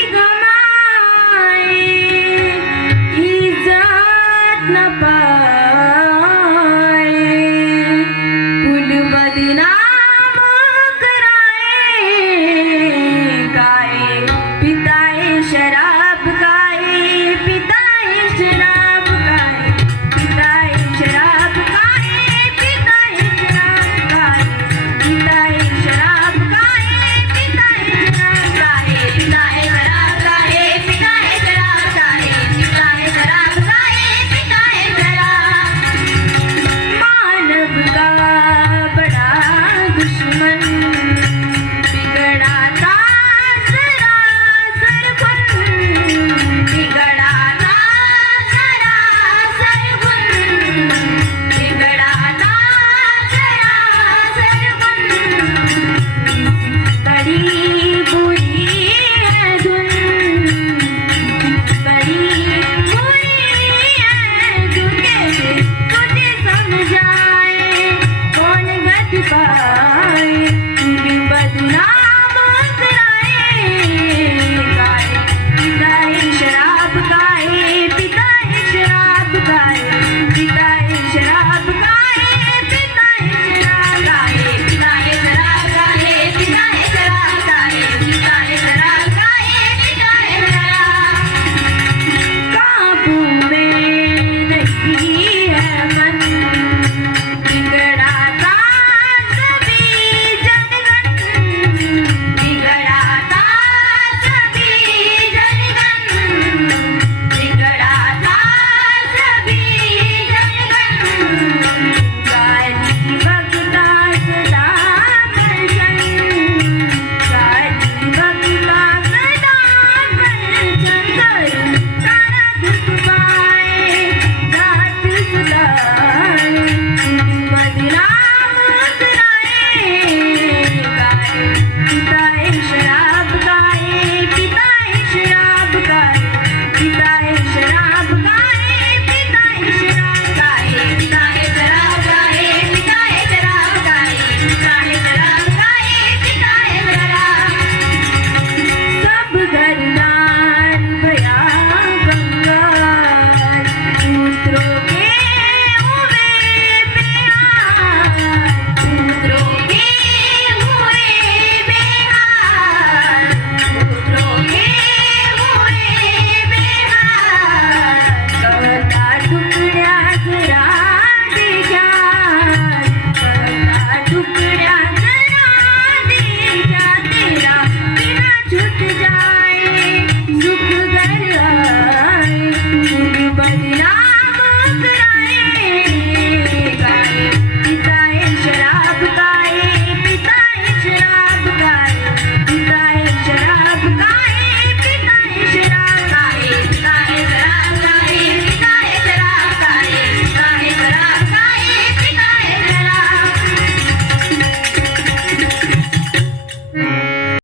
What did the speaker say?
Happy birthday!